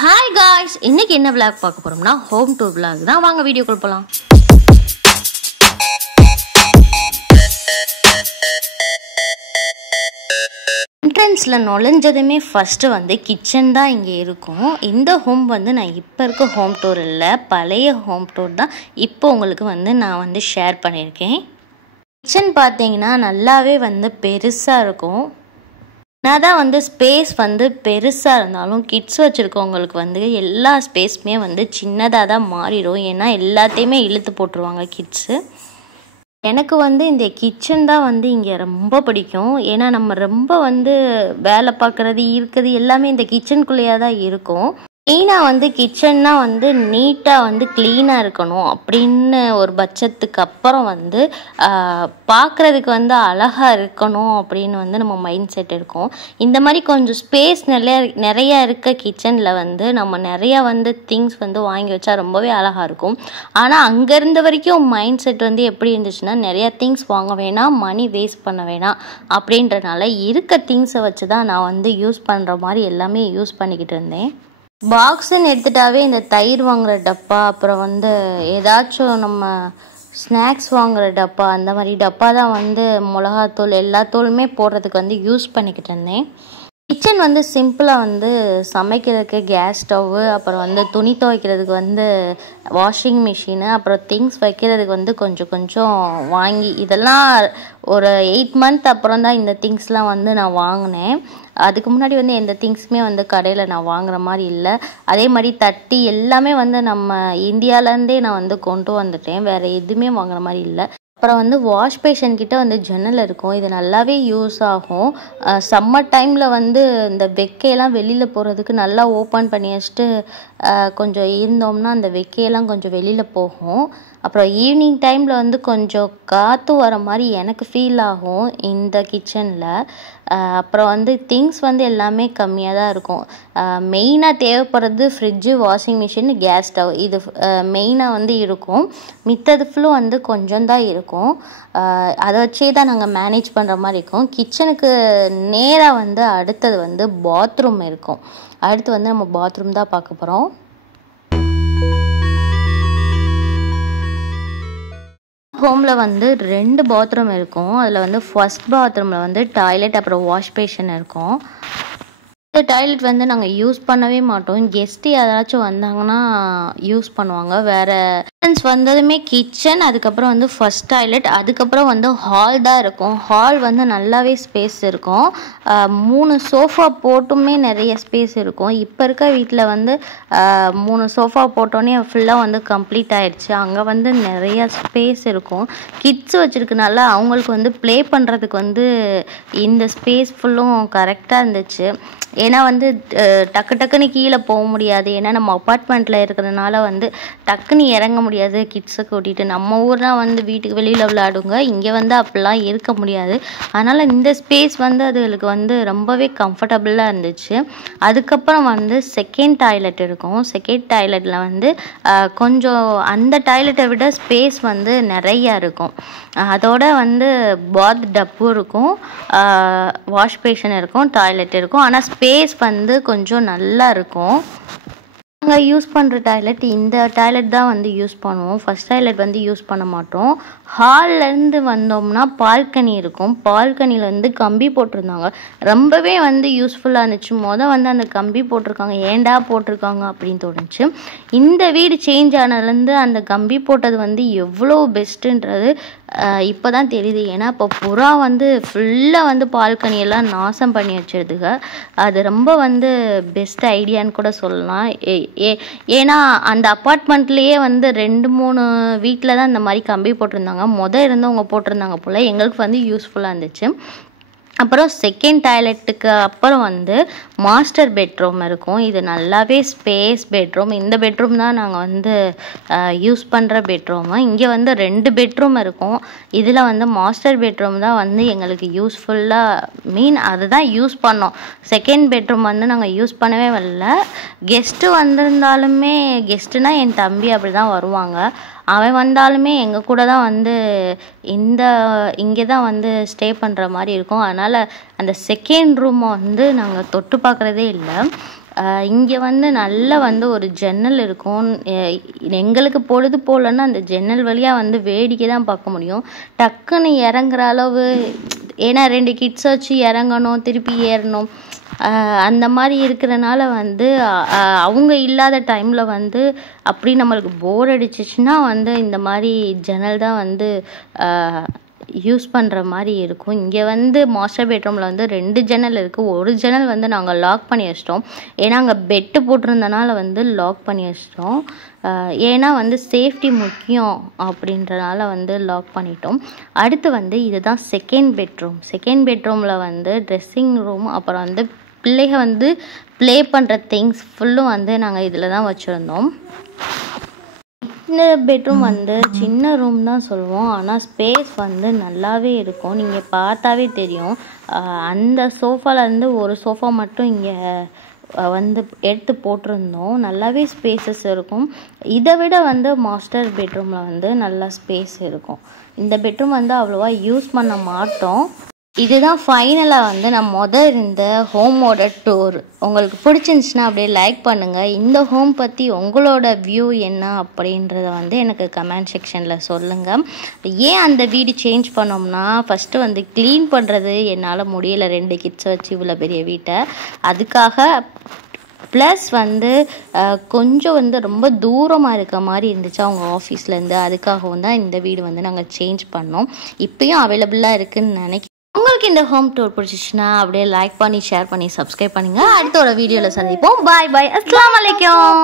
Hi guys, இன்னைக்கு என்ன vlog பார்க்க போறோம்னா ஹோம் டூர் விளாக் தான். வாங்க வீடியோக்குள்ள போகலாம். என்ட்ரன்ஸில் நுழைஞ்சதுமே ஃபஸ்ட்டு வந்து கிச்சன் தான் இங்கே இருக்கும். இந்த ஹோம் வந்து நான் இப்போ இருக்க ஹோம் டூர் இல்லை, பழைய ஹோம் டூர் தான் இப்போ உங்களுக்கு வந்து நான் வந்து ஷேர் பண்ணியிருக்கேன். கிச்சன் பார்த்தீங்கன்னா நல்லாவே வந்து பெருசாக இருக்கும். நான் தான் வந்து ஸ்பேஸ் வந்து பெருசாக இருந்தாலும் கிட்ஸ் வச்சுருக்கவங்களுக்கு வந்து எல்லா ஸ்பேஸுமே வந்து சின்னதாக தான் மாறிடும். ஏன்னா எல்லாத்தையுமே இழுத்து போட்டுருவாங்க கிட்ஸு. எனக்கு வந்து இந்த கிச்சன் தான் வந்து இங்கே ரொம்ப பிடிக்கும். ஏன்னா நம்ம ரொம்ப வந்து வேலை பார்க்குறது இருக்குது எல்லாமே இந்த கிச்சனுக்குள்ளேயே தான் இருக்கும். மெயினாக வந்து கிச்சன்னா வந்து நீட்டாக வந்து க்ளீனாக இருக்கணும் அப்படின்னு ஒரு பட்சத்துக்கு அப்புறம் வந்து பார்க்குறதுக்கு வந்து அழகாக இருக்கணும் அப்படின்னு வந்து நம்ம மைண்ட் செட் இருக்கும். இந்த மாதிரி கொஞ்சம் ஸ்பேஸ் நிறையா இருக்க கிச்சனில் வந்து நம்ம நிறையா வந்து திங்ஸ் வந்து வாங்கி வச்சா ரொம்பவே அழகாக இருக்கும். ஆனால் அங்கே இருந்த வரைக்கும் மைண்ட் செட் வந்து எப்படி இருந்துச்சுன்னா நிறையா திங்ஸ் வாங்க வேணாம், மணி வேஸ்ட் பண்ண வேணாம் அப்படின்றனால இருக்க திங்ஸை வச்சு தான் நான் வந்து யூஸ் பண்ணுற மாதிரி எல்லாமே யூஸ் பண்ணிக்கிட்டு இருந்தேன். பாக்ஸுன்னு எடுத்துட்டாவே இந்த தயிர் வாங்குகிற டப்பா, அப்புறம் வந்து ஏதாச்சும் நம்ம ஸ்நாக்ஸ் வாங்குகிற டப்பா, அந்த மாதிரி டப்பா தான் வந்து மிளகாத்தூள் எல்லா தூளுமே போடுறதுக்கு வந்து யூஸ் பண்ணிக்கிட்டு இருந்தேன். கிச்சன் வந்து சிம்பிளாக வந்து சமைக்கிறதுக்கு கேஸ் ஸ்டவ்வு, அப்புறம் வந்து துணி துவைக்கிறதுக்கு வந்து வாஷிங் மிஷினு, அப்புறம் திங்ஸ் வைக்கிறதுக்கு வந்து கொஞ்சம் கொஞ்சம் வாங்கி இதெல்லாம் ஒரு 8 மந்த் அப்புறம் தான் இந்த திங்ஸ்லாம் வந்து நான் வாங்கினேன். அதுக்கு முன்னாடி வந்து எந்த திங்ஸுமே வந்து கடையில் நான் வாங்குகிற மாதிரி இல்லை. அதே மாதிரி தட்டி எல்லாமே வந்து நம்ம இந்தியாவிலேருந்தே நான் வந்து கொண்டு வந்துட்டேன், வேறு எதுவுமே வாங்குகிற மாதிரி இல்லை. அப்புறம் வந்து வாஷ் பேஷன் கிட்ட வந்து ஜன்னல் இருக்கும், இது நல்லாவே யூஸ் ஆகும். சம்மர் டைமில் வந்து இந்த வெக்கையெல்லாம் வெளியில் போகிறதுக்கு நல்லா ஓப்பன் பண்ணி வச்சுட்டு கொஞ்சம் இருந்தோம்னா அந்த வெக்கையெல்லாம் கொஞ்சம் வெளியில் போகும். அப்புறம் ஈவினிங் டைமில் வந்து கொஞ்சம் காற்று வர மாதிரி எனக்கு ஃபீல் ஆகும் இந்த கிச்சனில். அப்புறம் வந்து திங்ஸ் வந்து எல்லாமே கம்மியாக தான் இருக்கும். மெயினாக தேவைப்படுறது fridge, washing machine, gas stove, இது மெயினாக வந்து இருக்கும். மித்தது ஃபுல்லும் வந்து கொஞ்சம் தான் இருக்கும். அதை வச்சே தான் நாங்கள் மேனேஜ் பண்ணுற மாதிரி இருக்கும். கிச்சனுக்கு நேராக வந்து அடுத்தது வந்து பாத்ரூம் இருக்கும். அடுத்து வந்து நம்ம பாத்ரூம் தான் பார்க்க போகிறோம். ஹோமில் வந்து 2 பாத்ரூம் இருக்கும். அதில் வந்து ஃபர்ஸ்ட் பாத்ரூமில் வந்து டாய்லெட் அப்புறம் வாஷ் பேஷன் இருக்கும். இந்த டாய்லெட் வந்து நாங்கள் யூஸ் பண்ணவே மாட்டோம். கெஸ்ட்டு யாராச்சும் வந்தாங்கன்னா யூஸ் பண்ணுவாங்க. வேறு வந்ததுமே கிச்சன், அதுக்கப்புறம் வந்து ஃபர்ஸ்ட் டாய்லெட், அதுக்கப்புறம் வந்து ஹால் தான் இருக்கும். ஹால் வந்து நல்லாவே ஸ்பேஸ் இருக்கும். 3 சோஃபா போட்டுமே நிறைய ஸ்பேஸ் இருக்கும். இப்போ இருக்க வீட்டில் வந்து 3 சோஃபா போட்டோன்னே ஃபுல்லாக வந்து கம்ப்ளீட் ஆகிடுச்சு. அங்கே வந்து நிறைய ஸ்பேஸ் இருக்கும். கிட்ஸ் வச்சுருக்கனால அவங்களுக்கு வந்து ப்ளே பண்ணுறதுக்கு வந்து இந்த ஸ்பேஸ் ஃபுல்லும் கரெக்டாக இருந்துச்சு. ஏன்னா வந்து டக்கு டக்குன்னு கீழே போக முடியாது. ஏன்னா நம்ம அப்பார்ட்மெண்ட்டில் இருக்கிறதுனால வந்து டக்குன்னு இறங்க முடியாது கிட்ஸை கூட்டிகிட்டு. நம்ம ஊர்னால் வந்து வீட்டுக்கு வெளியில் விளையாடுங்க, இங்கே வந்து அப்படிலாம் இருக்க முடியாது. அதனால் இந்த ஸ்பேஸ் வந்து அதுகளுக்கு வந்து ரொம்பவே கம்ஃபர்டபுளாக இருந்துச்சு. அதுக்கப்புறம் வந்து செகண்ட் டாய்லெட் இருக்கும். செகண்ட் டாய்லெட்டில் வந்து கொஞ்சம் அந்த டாய்லெட்டை விட ஸ்பேஸ் வந்து நிறையா இருக்கும். அதோட வந்து பாத் டப்பு இருக்கும், வாஷ் பேஷன் இருக்கும், டாய்லெட் இருக்கும். ஆனால் ஸ்பேஸ் வந்து கொஞ்சம் நல்லா இருக்கும். நாங்கள் யூஸ் பண்ணுற டாய்லெட் இந்த டாய்லெட் தான் வந்து யூஸ் பண்ணுவோம். ஃபர்ஸ்ட் டாய்லெட் வந்து யூஸ் பண்ண மாட்டோம். ஹால்லேருந்து வந்தோம்னா பால்கனி இருக்கும். பால்கனியில் வந்து கம்பி போட்டிருந்தாங்க, ரொம்பவே வந்து யூஸ்ஃபுல்லாக இருந்துச்சு. வந்து அந்த கம்பி போட்டிருக்காங்க, ஏண்டா போட்டிருக்காங்க அப்படின்னு தோணுச்சு. இந்த வீடு சேஞ்ச் ஆனதுலேருந்து அந்த கம்பி போட்டது வந்து எவ்வளோ பெஸ்ட்டுன்றது இப்போ தான் தெரியுது. ஏன்னா இப்போ புறா வந்து ஃபுல்லாக வந்து பால்கனியெல்லாம் நாசம் பண்ணி வச்சிருதுங்க. அது ரொம்ப வந்து பெஸ்ட் ஐடியான்னு கூட சொல்லலாம். ஏன்னா அந்த அப்பார்ட்மெண்ட்லேயே வந்து 2-3 வீட்டில் தான் இந்த மாதிரி கம்பி போட்டிருந்தாங்க. இருந்தவங்க போட்டிருந்தாங்க போல். எங்களுக்கு வந்து யூஸ்ஃபுல்லாக இருந்துச்சு. அப்புறம் செகண்ட் டாய்லெட்டுக்கு அப்புறம் வந்து மாஸ்டர் பெட்ரூம் இருக்கும். இது நல்லாவே ஸ்பேஸ் பெட்ரூம். இந்த பெட்ரூம் தான் நாங்கள் வந்து யூஸ் பண்ணுற பெட்ரூமு. இங்கே வந்து 2 பெட்ரூம் இருக்கும். இதில் வந்து மாஸ்டர் பெட்ரூம் தான் வந்து எங்களுக்கு யூஸ்ஃபுல்லாக அதுதான் யூஸ் பண்ணோம். செகண்ட் பெட்ரூம் வந்து நாங்கள் யூஸ் பண்ணவே வரல. கெஸ்ட்டு வந்திருந்தாலுமே, கெஸ்ட்டுனா என் தம்பி அப்படி தான் வருவாங்க, அவன் வந்தாலுமே எங்கள் கூட தான் வந்து இங்கே தான் வந்து ஸ்டே பண்ணுற மாதிரி இருக்கும். அதனால் அந்த செகண்ட் ரூமை வந்து நாங்கள் தொட்டு பார்க்குறதே இல்லை. இங்கே வந்து நல்லா வந்து ஒரு ஜன்னல் இருக்கும். எங்களுக்கு பொழுது போலன்னா அந்த ஜன்னல் வழியாக வந்து வேடிக்கை தான் பார்க்க முடியும். டக்குன்னு இறங்குற அளவு, ஏன்னா 2 கிட்ஸ் வச்சு இறங்கணும் திருப்பி ஏறணும், அந்த மாதிரி இருக்கிறனால வந்து அவங்க இல்லாத டைமில் வந்து அப்படி நம்மளுக்கு போர் அடிச்சிச்சுன்னா வந்து இந்த மாதிரி ஜன்னல் தான் வந்து யூஸ் பண்ணுற மாதிரி இருக்கும். இங்கே வந்து மாஸ்டர் பெட்ரூமில் வந்து 2 ஜன்னல் இருக்குது. ஒரு ஜன்னல் வந்து நாங்கள் லாக் பண்ணி வச்சிட்டோம். ஏன்னா அங்கே பெட்டு போட்டிருந்தனால வந்து லாக் பண்ணி வச்சிட்டோம். ஏன்னா வந்து சேஃப்டி முக்கியம் அப்படின்றனால வந்து லாக் பண்ணிட்டோம். அடுத்து வந்து இதுதான் செகண்ட் பெட்ரூம். செகண்ட் பெட்ரூமில் வந்து ட்ரெஸ்ஸிங் ரூம், அப்புறம் வந்து பிள்ளைக வந்து ப்ளே பண்ணுற திங்ஸ் ஃபுல்லும் வந்து நாங்கள் இதில் தான் வச்சுருந்தோம். இந்த பெட்ரூம் வந்து சின்ன ரூம் தான் சொல்லுவோம், ஆனால் ஸ்பேஸ் வந்து நல்லாவே இருக்கும். நீங்கள் பார்த்தாவே தெரியும். அந்த சோஃபாலேருந்து ஒரு சோஃபா மட்டும் இங்கே வந்து எடுத்து போட்டிருந்தோம். நல்லாவே ஸ்பேசஸ் இருக்கும். இதை விட வந்து மாஸ்டர் பெட்ரூமில் வந்து நல்லா ஸ்பேஸ் இருக்கும். இந்த பெட்ரூம் வந்து அவ்வளோவா யூஸ் பண்ண மாட்டோம். இதுதான் ஃபைனலாக வந்து நான் இருந்த ஹோமோட டூர். உங்களுக்கு பிடிச்சிருந்துச்சுன்னா அப்படியே லைக் பண்ணுங்கள். இந்த ஹோம் பற்றி உங்களோட வியூ என்ன அப்படின்றத வந்து எனக்கு கமெண்ட் செக்ஷனில் சொல்லுங்கள். ஏன் அந்த வீடு சேஞ்ச் பண்ணோம்னா, ஃபஸ்ட்டு வந்து க்ளீன் பண்ணுறது என்னால் முடியலை 2 கிட்ஸ் வச்சு இவ்வளோ பெரிய வீட்டை. அதுக்காக ப்ளஸ் வந்து கொஞ்சம் வந்து ரொம்ப தூரமாக இருக்க மாதிரி இருந்துச்சு அவங்க ஆஃபீஸ்லேருந்து. அதுக்காகவும் தான் இந்த வீடு வந்து நாங்கள் சேஞ்ச் பண்ணோம். இப்போயும் அவைலபிளாக இருக்குதுன்னு நினைக்கிறேன். உங்களுக்கு இந்த ஹோம் டூர் பிடிச்சிச்சுன்னா அப்படியே லைக் பண்ணி, ஷேர் பண்ணி, சப்ஸ்கிரைப் பண்ணுங்கள். அடுத்த ஒரு வீடியோவில் சந்திப்போம். பாய் பாய். அஸ்ஸலாமு அலைக்கும்.